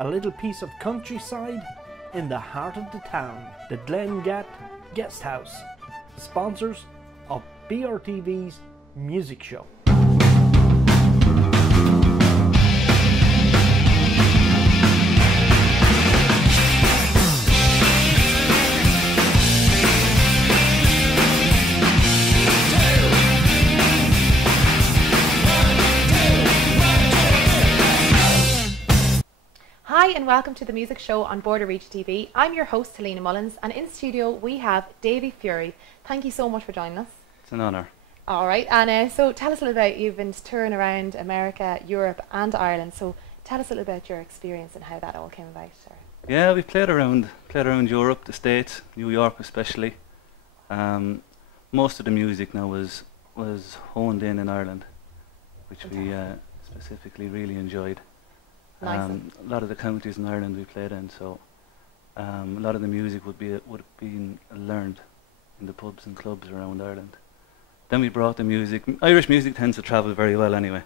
a little piece of countryside in the heart of the town. The Glengat Guest House, sponsors of BorderTV's music show. Hi and welcome to the music show on BorderRegion TV. I'm your host Helena Mullins, and in studio we have Davie Furey. Thank you so much for joining us. It's an honour. Alright, and so tell us a little bit, you've been touring around America, Europe and Ireland, so tell us a little bit your experience and how that all came about. Yeah, we played around Europe, the States, New York especially. Most of the music now was honed in Ireland, which we specifically really enjoyed. Nice. A lot of the counties in Ireland we played in, so a lot of the music would have been learned in the pubs and clubs around Ireland. Then we brought the music. Irish music tends to travel very well anyway.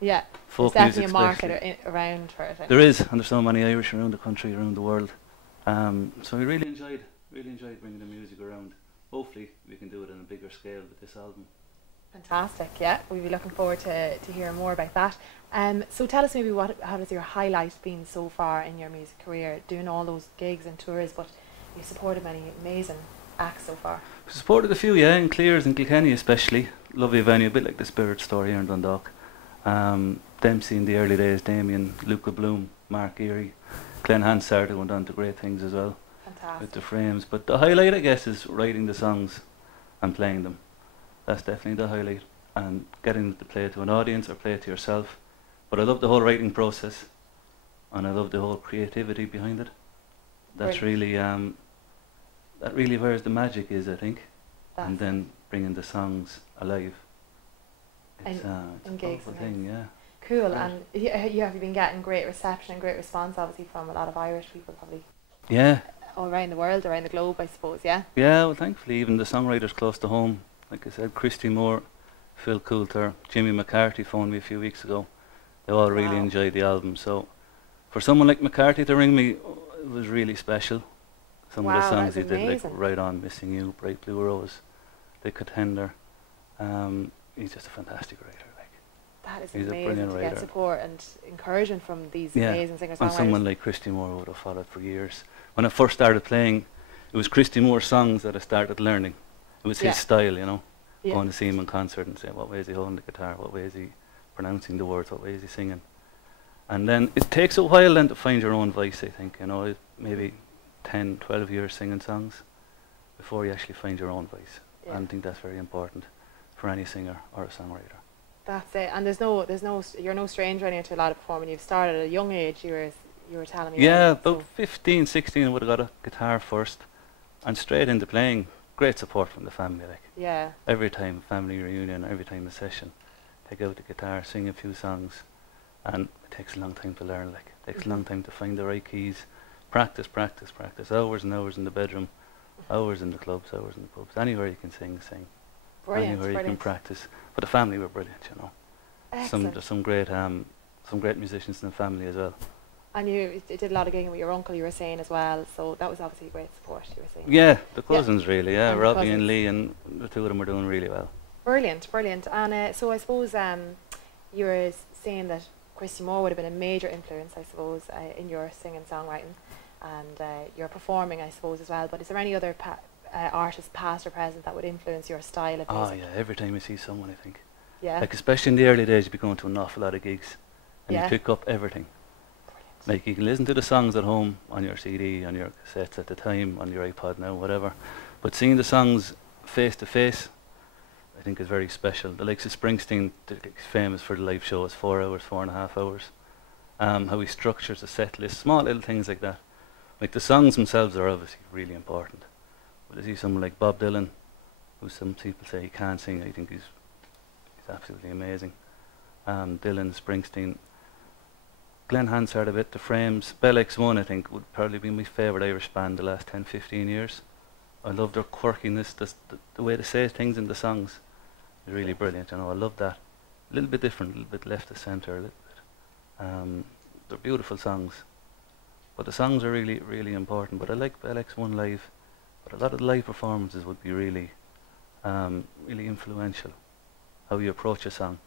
Yeah, folk there's music definitely a market around for it. There is, and there's so many Irish around the country, around the world. So we really enjoyed bringing the music around. Hopefully we can do it on a bigger scale with this album. Fantastic, yeah. We'll be looking forward to hearing more about that. So tell us maybe how has your highlight been so far in your music career, doing all those gigs and tours, but you've supported many amazing acts so far. Supported a few, yeah, in Clears and Kilkenny especially. Lovely venue, a bit like the Spirit Store here in Dundalk. Dempsey in the early days, Damien, Luca Bloom, Mark Erie, Glenn Hansard, who went on to great things as well. Fantastic. With the frames. But the highlight, I guess, is writing the songs and playing them. That's definitely the highlight, and getting to play to an audience or play to yourself. But I love the whole writing process, and I love the whole creativity behind it. That's really where the magic is, I think. And then bringing the songs alive. It's a powerful thing, yeah. Cool, and you have been getting great reception and great response, obviously, from a lot of Irish people, probably. Yeah. All around the world, around the globe, I suppose, yeah? Yeah, well, thankfully, even the songwriters close to home. Like I said, Christy Moore, Phil Coulter, Jimmy McCarthy phoned me a few weeks ago. They all really enjoyed the album. So for someone like McCarthy to ring me, it was really special. Some of the songs he did, like Right On, Missing You, Bright Blue Rose, The Contender. He's just a fantastic writer. That is he's amazing a brilliant to writer. get support and encouragement from these amazing singers. And someone like Christy Moore would have followed for years. When I first started playing, it was Christy Moore's songs that I started learning. It was his style, you know. Going to see him in concert and saying, what way is he holding the guitar, what way is he pronouncing the words, what way is he singing. And then it takes a while then to find your own voice, I think, you know, maybe 10, 12 years singing songs before you actually find your own voice. Yeah. And I think that's very important for any singer or a songwriter. That's it, and you're no stranger anyway to a lot of performing. You've started at a young age, you were telling me. Yeah, about 15, 16 I would have got a guitar first and straight into playing. Great support from the family, like. Yeah. Every time family reunion, every time a session, take out the guitar, sing a few songs, and it takes a long time to learn, like. It takes a long time to find the right keys. Practice, hours and hours in the bedroom, hours in the clubs, hours in the pubs. Anywhere you can sing. Brilliant, anywhere you can practice. But the family were brilliant, you know. Excellent. Some great musicians in the family as well. And you did a lot of gigging with your uncle, you were saying, as well, so that was obviously great support, you were saying. Yeah, the cousins really, yeah. And Robbie and Lee, and the two of them were doing really well. Brilliant. And so I suppose you were saying that Christy Moore would have been a major influence, I suppose, in your singing, songwriting, and your performing, I suppose, as well. But is there any other artists, past or present, that would influence your style of music? Oh yeah, every time you see someone, I think. Yeah. Like, especially in the early days, you'd be going to an awful lot of gigs, and you pick up everything. Like, you can listen to the songs at home on your CD, on your cassettes at the time, on your iPod now, whatever. But seeing the songs face to face, I think is very special. The likes of Springsteen, famous for the live shows, 4 hours, 4.5 hours. How he structures a set list, small little things like that. Like, the songs themselves are obviously really important. But I see someone like Bob Dylan, who some people say he can't sing. I think he's absolutely amazing. Dylan, Springsteen, Glenn Hansard a bit, The Frames. Bell X1, I think, would probably be my favourite Irish band the last 10, 15 years. I love their quirkiness, the way they say things in the songs is really brilliant, you know, I love that. A little bit different, a little bit left of centre, a little bit. They're beautiful songs. But the songs are really, really important. But I like X1 Live. But a lot of the live performances would be really, really influential. How you approach a song,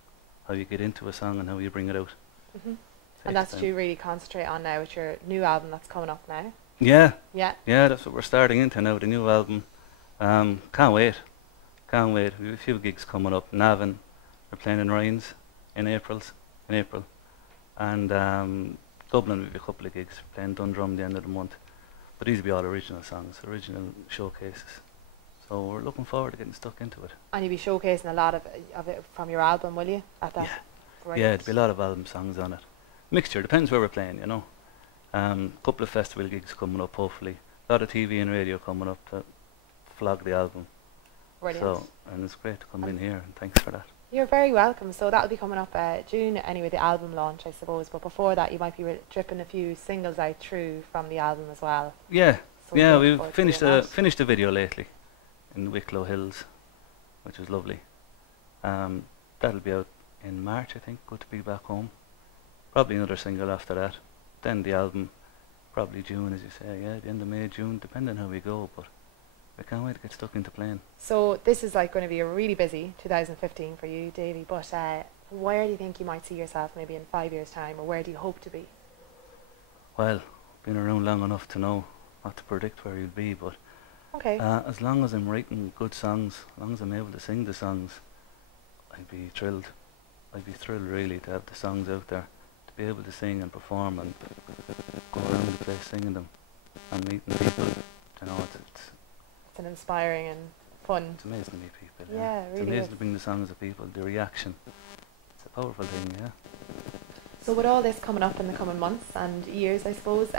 how you get into a song, and how you bring it out. And that's what you really concentrate on now with your new album that's coming up now. Yeah. Yeah. Yeah, that's what we're starting into now, the new album. Can't wait. Can't wait. We have a few gigs coming up. Navan, we're playing in Ryan's in April. And Dublin, we have a couple of gigs. We're playing Dundrum the end of the month. But these will be all original songs, original showcases. So we're looking forward to getting stuck into it. And you'll be showcasing a lot of it from your album, will you? At that? Yeah. Yeah, there'll be a lot of album songs on it. Mixture, depends where we're playing, you know. Couple of festival gigs coming up, hopefully. A lot of TV and radio coming up to flog the album. Brilliant. So, and it's great to come in here, and thanks for that. You're very welcome. So that'll be coming up June anyway, the album launch, I suppose. But before that, you might be dripping a few singles out through from the album as well. Yeah, so yeah. We've finished a video lately in Wicklow Hills, which was lovely. That'll be out in March, I think. Good to be back home. Probably another single after that. Then the album, probably June, as you say. Yeah, the end of May, June, depending on how we go. But I can't wait to get stuck into playing. So this is like going to be a really busy 2015 for you, Davie, but where do you think you might see yourself maybe in 5 years' time, or where do you hope to be? Well, been around long enough to know, not to predict where you'll be, but okay. As long as I'm writing good songs, as long as I'm able to sing the songs, I'd be thrilled. I'd be thrilled really to have the songs out there, to be able to sing and perform and go around the place singing them and meeting people. You know, it's an inspiring and fun. It's amazing to meet people. Yeah, really. It's amazing to bring the songs to people, the reaction. It's a powerful thing, yeah. So with all this coming up in the coming months and years, I suppose,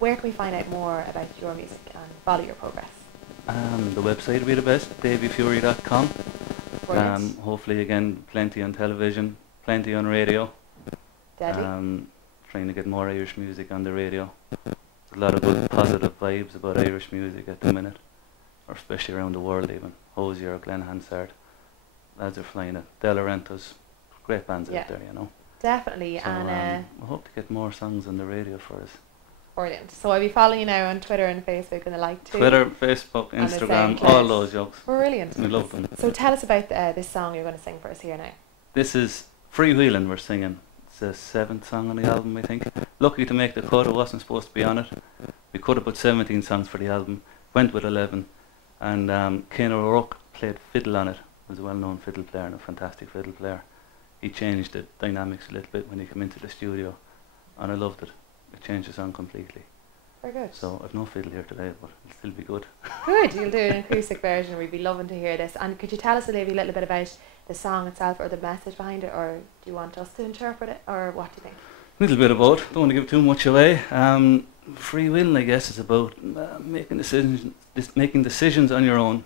where can we find out more about your music and follow your progress? The website will be the best, daviefurey.com. Hopefully again, plenty on television, plenty on radio. Deadly. Trying to get more Irish music on the radio. There's a lot of good positive vibes about Irish music at the minute, or especially around the world even. Hosier, Glenn Hansard, lads are flying it. De Laurentiis, great bands out there, you know. Definitely. So, and I hope to get more songs on the radio for us. Brilliant. So I'll be following you now on Twitter and Facebook and the like too. Twitter, Facebook, Instagram, all those jokes. Brilliant. We love them. So tell us about this song you're going to sing for us here now. This is Freewheeling we're singing. It's the 7th song on the album, I think. Lucky to make the cut, it wasn't supposed to be on it. We could have put 17 songs for the album, went with 11. And Cian O'Rourke played fiddle on it. He was a well-known fiddle player and a fantastic fiddle player. He changed the dynamics a little bit when he came into the studio, and I loved it. It changed the song completely. Very good. So I've no fiddle here today, but it'll still be good. Good, you'll do an acoustic version. We'd be loving to hear this. And could you tell us a little bit about the song itself, or the message behind it, or do you want us to interpret it, or what do you think? A little bit of both. Don't want to give too much away. Freewheeling, I guess, is about making decisions on your own.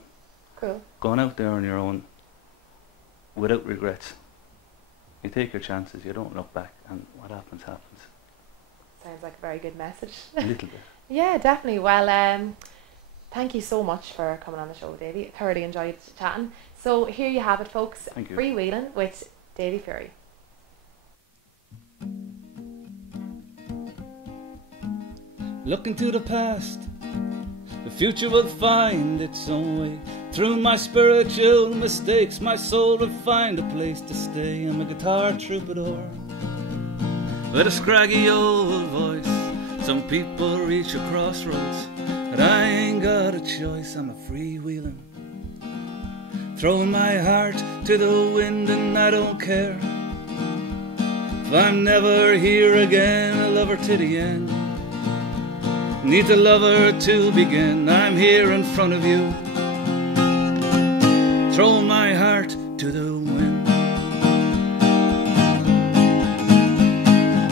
Cool. Going out there on your own, without regrets. You take your chances. You don't look back, and what happens happens. Sounds like a very good message. A little bit. Yeah, definitely. Well, thank you so much for coming on the show, Davie. Thoroughly enjoyed chatting. So here you have it, folks. Thank you. Freewheeling with Davie Furey. Looking to the past, the future will find its own way. Through my spiritual mistakes, my soul will find a place to stay. I'm a guitar troubadour with a scraggy old voice. Some people reach a crossroads, but I ain't got a choice. I'm a freewheeling, throwing my heart to the wind, and I don't care if I'm never here again. I love her to the end, need a lover to begin. I'm here in front of you, throwing my heart to the wind.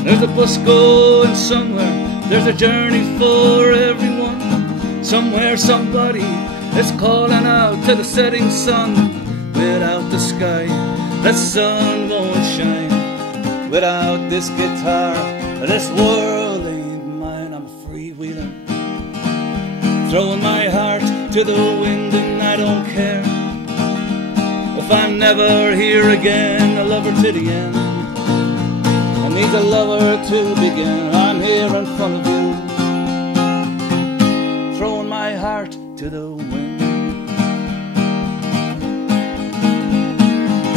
There's a bus going somewhere, there's a journey for everyone. Somewhere somebody is calling out to the setting sun. Without the sky, the sun won't shine. Without this guitar, this world ain't mine. I'm freewheeling, throwing my heart to the wind, and I don't care if I'm never here again. I love her to the end, I need a lover to begin. I'm here in front of you, throwing my heart to the wind.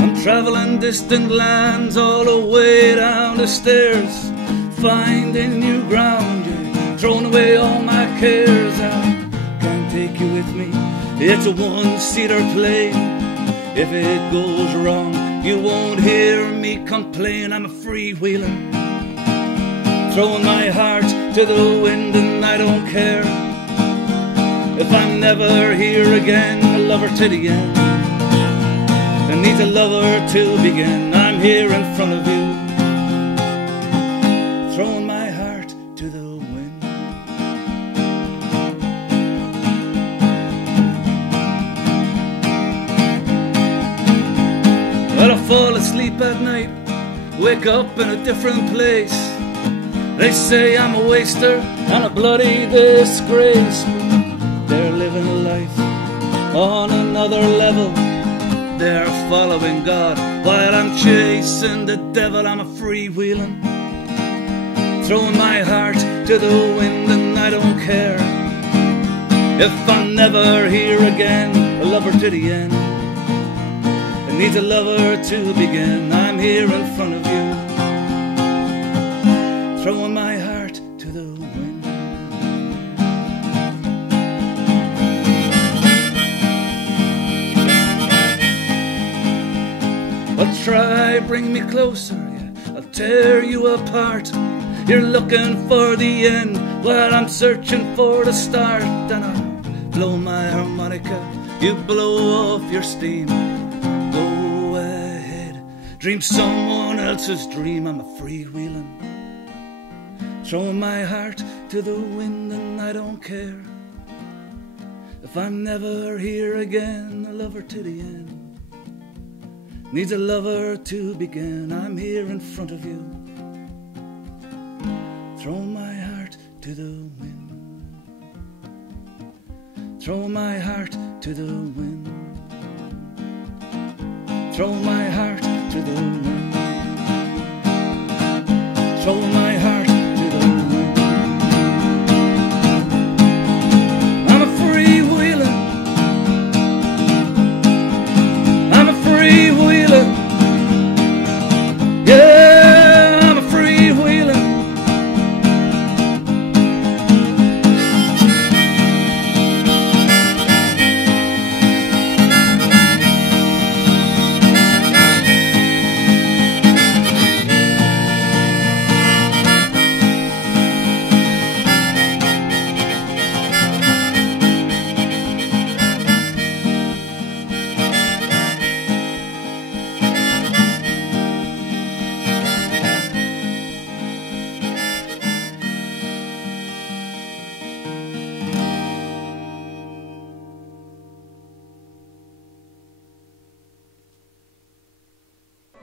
I'm traveling distant lands all the way down the stairs, finding new ground, yeah, throwing away all my cares. I can't take you with me, it's a one-seater plane. If it goes wrong, you won't hear me complain. I'm a freewheeling, throwing my heart to the wind, and I don't care if I'm never here again. I love her to the end, I need to love her to begin. I'm here in front of you, throwing my heart to the wind. Well, I fall asleep at night, wake up in a different place. They say I'm a waster and a bloody disgrace. They're living a life on another level. They're following God while I'm chasing the devil. I'm a freewheeling, throwing my heart to the wind, and I don't care if I'm never here again. I love her to the end, I need to love her to begin. I'm here in front of you, throwing my heart to the wind. Well, try bring me closer, yeah, I'll tear you apart. You're looking for the end while I'm searching for the start. And I'll blow my harmonica, you blow off your steam. Go ahead, dream someone else's dream. I'm a freewheeling, throwing my heart to the wind, and I don't care if I'm never here again. I love her to the end, needs a lover to begin. I'm here in front of you, throwing my heart to the wind, throw my heart to the wind, throw my heart to the wind, throw my heart to the wind. I'm a freewheeler, I'm a freewheeler, yeah, I'm a freewheeler.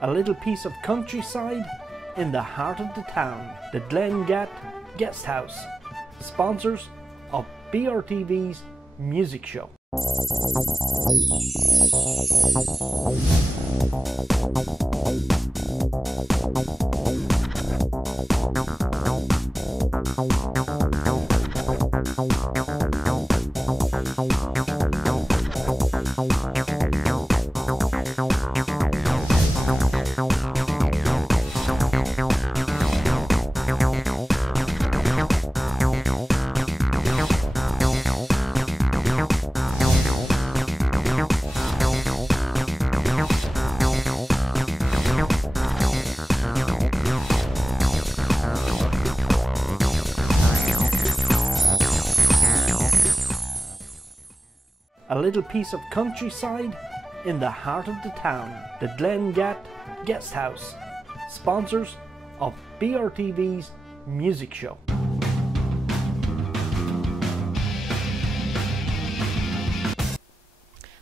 A little piece of countryside in the heart of the town. The Glengat Guest House, sponsors of BRTV's music show. A little piece of countryside in the heart of the town. The Glengat Guest House, sponsors of BRTV's music show.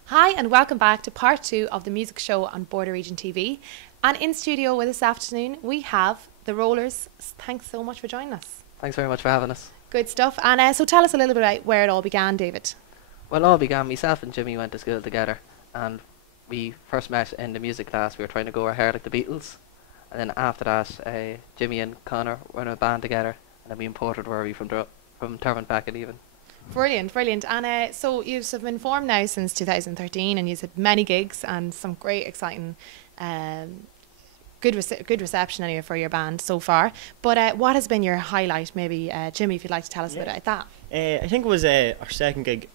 Hi and welcome back to part 2 of the music show on BorderRegion TV. And in studio with us this afternoon we have the Rollers. Thanks so much for joining us. Thanks very much for having us. Good stuff. And so tell us a little bit about where it all began, David. Well, it all began, myself and Jimmy went to school together, and we first met in the music class. We were trying to go our hair like the Beatles, and then after that Jimmy and Connor were in a band together, and then we imported Rory from Turvin back and even. Brilliant, brilliant. And so you've been formed now since 2013, and you've had many gigs and some great, exciting, good reception anyway for your band so far. But what has been your highlight? Maybe Jimmy, if you'd like to tell us a bit about that. I think it was our second gig,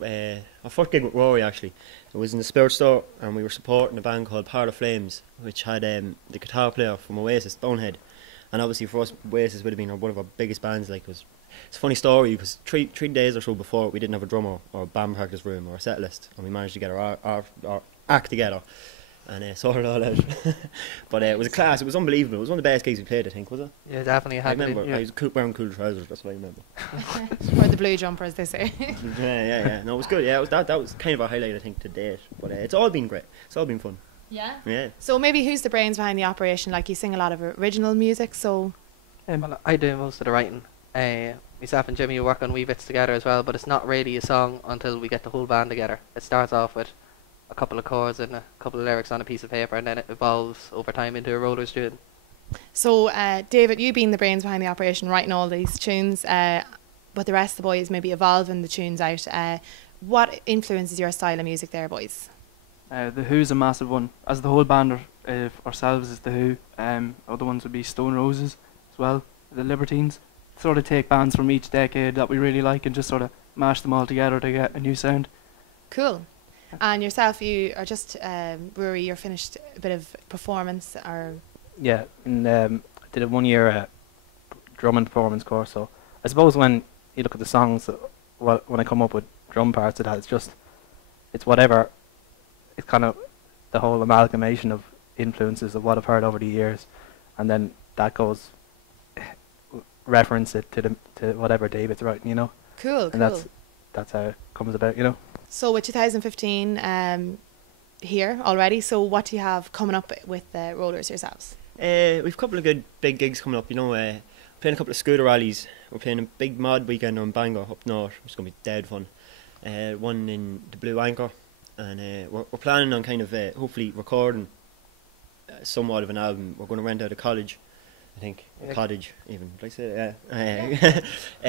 our first gig with Rory actually. It was in the Spirit Store, and we were supporting a band called Part of Flames, which had the guitar player from Oasis, Bonehead. And obviously for us, Oasis would have been one of our biggest bands. Like, it's a funny story, because three days or so before, we didn't have a drummer or a band practice room or a set list, and we managed to get our act together and sorted it all out. But it was a class. It was unbelievable. It was one of the best gigs we played, I think, was it? Yeah, definitely. I remember. I was wearing cool trousers. That's what I remember. Or the blue jumper, as they say. Yeah. No, it was good. Yeah, that was kind of a highlight, I think, to date. But it's all been great. It's all been fun. Yeah. Yeah. So maybe who's the brains behind the operation? Like, you sing a lot of original music, so. Well, I do most of the writing. Myself and Jimmy work on wee bits together as well, but it's not really a song until we get the whole band together. It starts off with a couple of chords and a couple of lyrics on a piece of paper, and then it evolves over time into a Rollers tune. So, David, you being the brains behind the operation, writing all these tunes, but the rest of the boys maybe evolving the tunes out. What influences your style of music there, boys? The Who's a massive one. As the whole band ourselves is the Who. Other ones would be Stone Roses as well, the Libertines. Sort of take bands from each decade that we really like and just sort of mash them all together to get a new sound. Cool. And yourself, you are just Rory, you're finished a bit of performance, or? Yeah, and I did a 1 year drum and performance course. So I suppose when you look at the songs, when I come up with drum parts of that, it's whatever. It's kind of the whole amalgamation of influences of what I've heard over the years, and then that goes reference it to whatever David's writing, you know. Cool. And that's how it comes about, you know. So with 2015 here already, so what do you have coming up with the Rollers yourselves? We've a couple of good big gigs coming up, you know. Playing a couple of scooter rallies. We're playing a big mod weekend on Bangor up north, which is going to be dead fun. One in the Blue Anchor, and we're planning on kind of hopefully recording somewhat of an album. We're going to rent out a college, I think, a cottage even, did I say that? Yeah.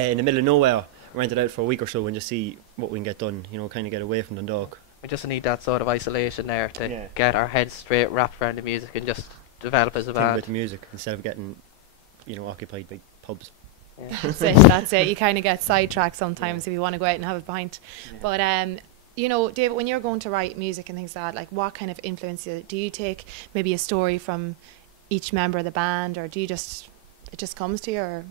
In the middle of nowhere, rent it out for a week or so and just see what we can get done, you know, kind of get away from Dundalk. We just need that sort of isolation there to get our heads straight wrapped around the music and just develop as a band. Think about the music instead of getting, you know, occupied big pubs. Yeah. That's it. You kind of get sidetracked sometimes if you want to go out and have a pint. Yeah. But you know, David, when you're going to write music and things like that, like, what kind of influence do you take? Maybe a story from each member of the band, or do you just, it just comes to you? Or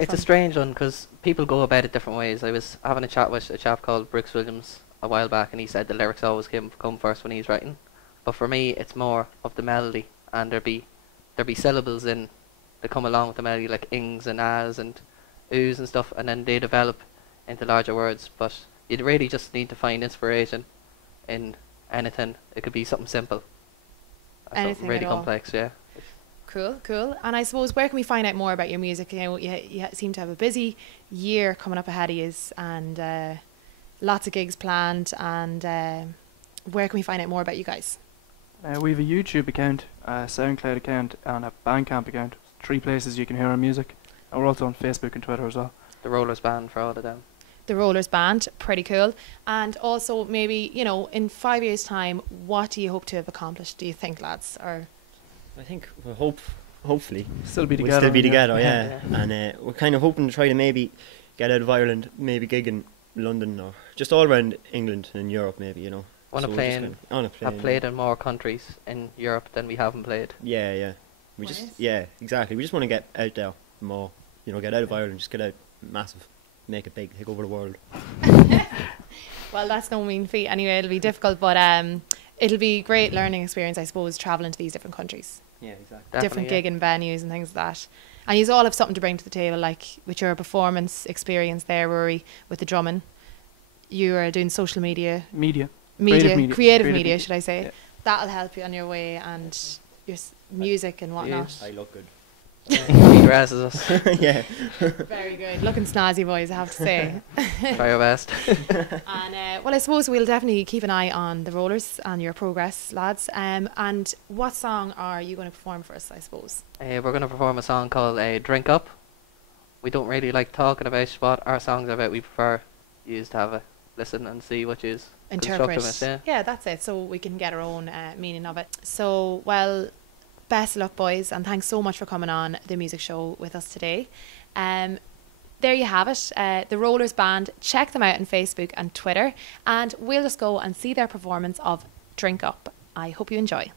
it's a strange one because people go about it different ways. I was having a chat with a chap called Brooks Williams a while back, and he said the lyrics always come first when he's writing. But for me, it's more of the melody, and there be syllables in that come along with the melody, like ings and ahs and oohs and stuff, and then they develop into larger words. But you really just need to find inspiration in anything. It could be something simple, anything really at all. Complex, yeah. Cool. And I suppose, where can we find out more about your music? You know, you seem to have a busy year coming up ahead of you, and lots of gigs planned. And where can we find out more about you guys? We have a YouTube account, a SoundCloud account, and a Bandcamp account. 3 places you can hear our music. And we're also on Facebook and Twitter as well. The Rollers Band for all of them. The Rollers Band, pretty cool. And also, maybe, you know, in 5 years' time, what do you hope to have accomplished, do you think, lads? Or I think we'll hopefully still be together. We'll still be together, yeah. And we're kind of hoping to try to maybe get out of Ireland, maybe gig in London or just all around England and Europe, maybe, you know. I've played in more countries in Europe than we haven't played. Yeah. Exactly. We just want to get out there more, you know, get out of Ireland, just get out massive, make it big, take over the world. Well, that's no mean feat anyway. It'll be difficult, but it'll be a great learning experience, I suppose, travelling to these different countries. Yeah, exactly. Different gigging venues and things like that. And you all have something to bring to the table, like with your performance experience there, Rory, with the drumming. You are doing social media. Creative media, should I say. Yeah. That'll help you on your way, and your music and whatnot. I look good. He dresses us. Yeah. Very good. Looking snazzy, boys, I have to say. Try our best. And well, I suppose we'll definitely keep an eye on the Rollers and your progress, lads. And what song are you going to perform for us, I suppose? We're going to perform a song called Drink Up. we don't really like talking about what our songs are about. We prefer you to have a listen and see what is interpret. Yeah, that's it. So we can get our own meaning of it. So, well, best of luck, boys, and thanks so much for coming on the music show with us today. There you have it, the Rollers Band. Check them out on Facebook and Twitter, and we'll just go and see their performance of Drink Up. I hope you enjoy.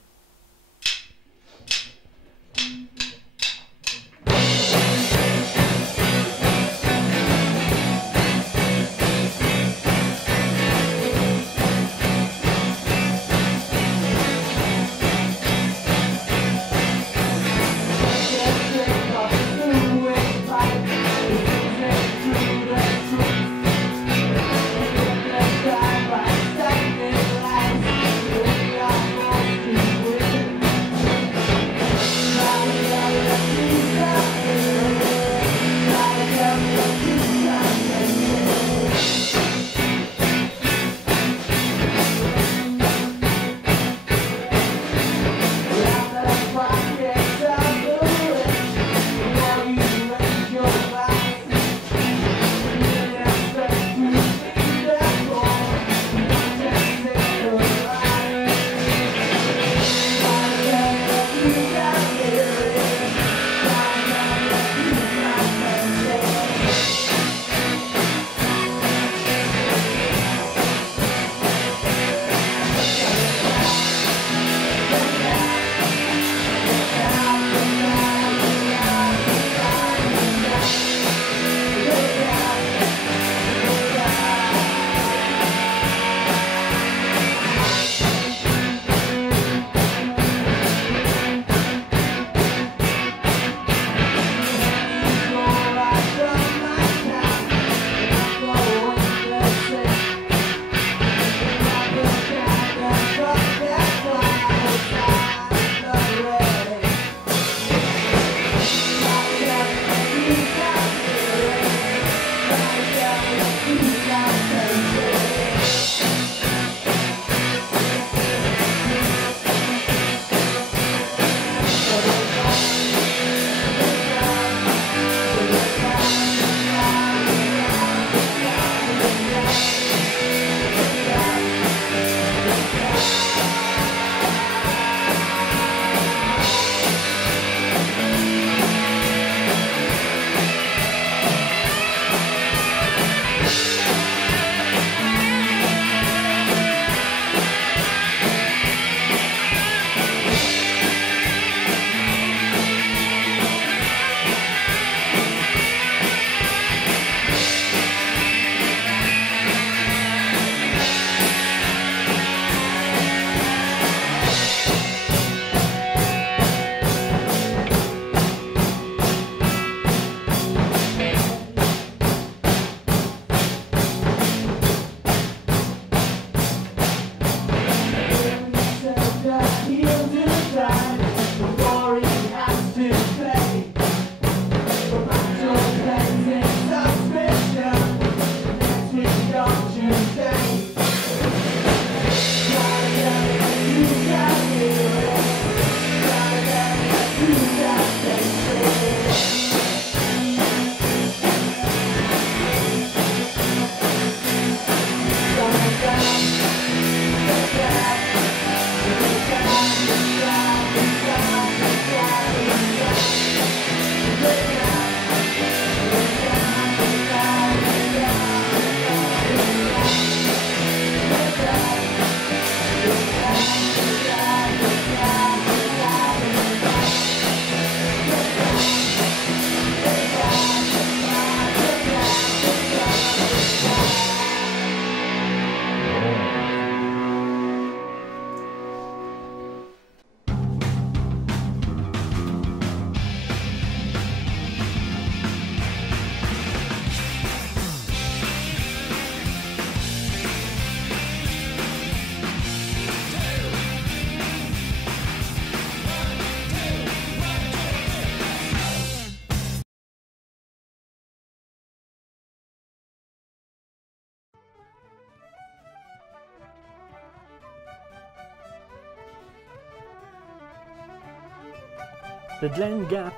The Glen Gat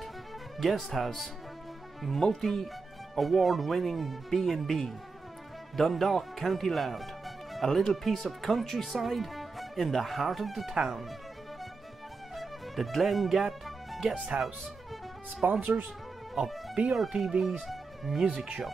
Guest House multi-award winning B&B, Dundalk, County Louth, a little piece of countryside in the heart of the town. The Glengat Guest House, sponsors of BRTV's music show.